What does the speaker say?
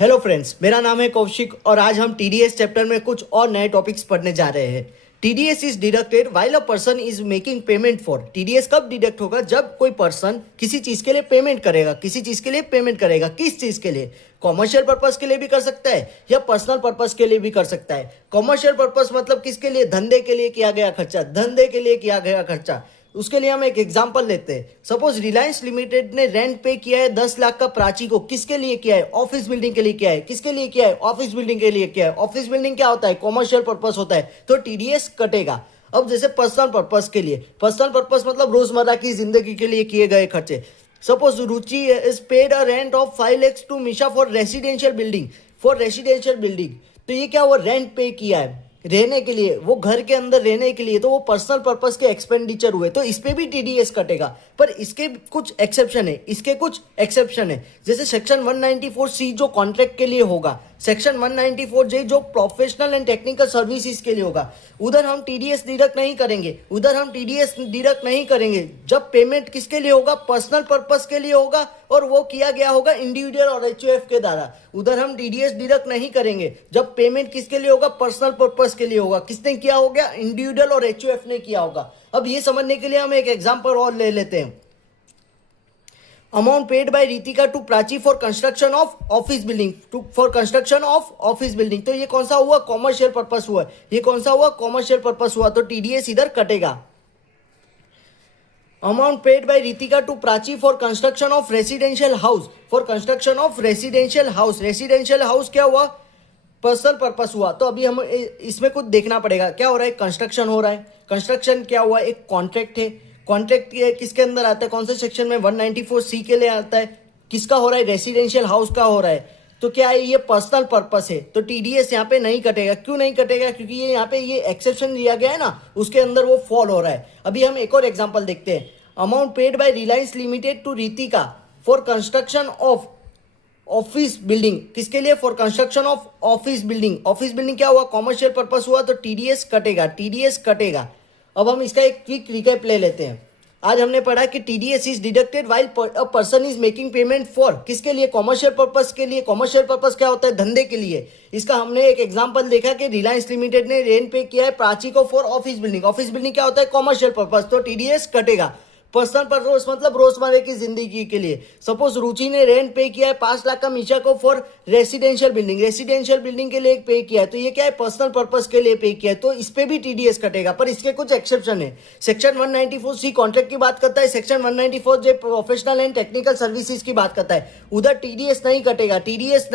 Hello friends, मेरा नाम है कौशिक और आज हम टीडीएस चैप्टर में कुछ और नए टॉपिक्स पढ़ने जा रहे हैं। TDS is deducted while a person is making payment for. TDS कब डिडक्ट होगा? जब कोई पर्सन किसी चीज के लिए पेमेंट करेगा। किसी चीज के लिए पेमेंट करेगा, किस चीज के लिए? कॉमर्शियल पर्पस के लिए भी कर सकता है या पर्सनल पर्पस के लिए भी कर सकता है। कॉमर्शियल पर्पस मतलब किसके लिए? धंधे के लिए किया गया खर्चा, धंधे के लिए किया गया खर्चा। उसके लिए हम एक एग्जांपल लेते हैं। सपोज रिलायंस लिमिटेड ने रेंट पे किया है 10 लाख का प्राची को। किसके लिए किया है? ऑफिस बिल्डिंग के लिए किया है। किसके लिए किया है? ऑफिस बिल्डिंग के लिए किया है। ऑफिस बिल्डिंग क्या होता है? कॉमर्शियल पर्पस होता है, तो टीडीएस कटेगा। अब जैसे पर्सनल पर्पस के लिए, पर्सनल पर्पस मतलब रोजमर्रा की जिंदगी के लिए किए गए खर्चे। Suppose Ruchi is paid a rent of 5 lakhs to Misha for residential building, for residential building. तो ये क्या हुआ? रेंट पे किया है रहने के लिए, वो घर के अंदर रहने के लिए, तो वो पर्सनल पर्पस के एक्सपेंडिचर हुए, तो इस पे भी टीडीएस कटेगा। पर इसके कुछ एक्सेप्शन है, इसके कुछ एक्सेप्शन है। जैसे सेक्शन 194C जो कॉन्ट्रैक्ट के लिए होगा, सेक्शन 194J जो प्रोफेशनल एंड टेक्निकल सर्विसेज के लिए होगा, उधर हम टीडीएस डिडक्ट नहीं करेंगे। उधर हम टीडीएस डिडक्ट नहीं करेंगे जब पेमेंट किसके लिए होगा? पर्सनल पर्पस के लिए होगा और वो किया गया होगा इंडिविजुअल और एचयूएफ के द्वारा। उधर हम टीडीएस डिडक्ट नहीं करेंगे जब पेमेंट किसके लिए होगा? पर्सनल पर्पस के लिए होगा। किसने किया होगा? इंडिविजुअल और एचयूएफ ने किया होगा। अब ये समझने के लिए हम एक एग्जांपल और ले लेते हैं। Amount paid by Ritika to Prachi for construction of office building, for construction of office building. तो ये कौन सा हुआ? कॉमर्शियल पर्पस हुआ। ये कौन सा हुआ? कॉमर्शियल पर्पस हुआ, तो टीडीएस इधर कटेगा। Amount paid by Ritika to Prachi for construction of residential house, for construction of residential house. Residential house क्या हुआ? पर्सनल पर्पस हुआ। तो अभी हम इसमें कुछ देखना पड़ेगा। क्या हो रहा है? कंस्ट्रक्शन हो रहा है। कंस्ट्रक्शन क्या हुआ? एक कॉन्ट्रैक्ट है। कॉन्ट्रैक्ट किसके अंदर आता है? कौन से सेक्शन में? 194C के लिए आता है। किसका हो रहा है? रेसिडेंशियल हाउस का हो रहा है। तो क्या है? ये पर्सनल पर्पस है, तो टीडीएस यहाँ पे नहीं कटेगा। क्यों नहीं कटेगा? क्योंकि ये यहाँ पे ये एक्सेप्शन दिया गया है ना, उसके अंदर वो फॉल हो रहा है। अभी हम एक और एग्जांपल देखते हैं। Amount paid by Reliance Limited to Ritika for construction of office building. किसके लिए? For construction of office building. Office building क्या हुआ? कॉमर्शियल पर्पस हुआ, तो टीडीएस कटेगा। टीडीएस कटेगा। अब हम इसका एक क्विक रिकैप ले लेते हैं। आज हमने पढ़ा कि TDS is deducted while a person is making payment for, किसके लिए? कॉमर्शियल पर्पस के लिए। कॉमर्शियल पर्पस क्या होता है? धंधे के लिए। इसका हमने एक एग्जांपल देखा कि रिलायंस लिमिटेड ने रेंट पे किया है प्राची को for office building. Office building क्या होता है? कॉमर्शियल पर्पस, तो टीडीएस कटेगा। पर्सनल पर्पस मतलब रोजमर्रा की जिंदगी के लिए। सपोज रुचि ने रेंट पे किया है 5 लाख का मीशा को for residential building. Residential building के लिए पे किया है, तो ये क्या है? पर्सनल पर्पस के लिए पे किया है, तो इस पे भी टीडीएस कटेगा। पर इसके कुछ एक्सेप्शन है। सेक्शन 194C कॉन्ट्रैक्ट की बात करता है। Section 194J professional and technical services की बात करता है। उधर टीडीएस नहीं कटेगा। टीडीएस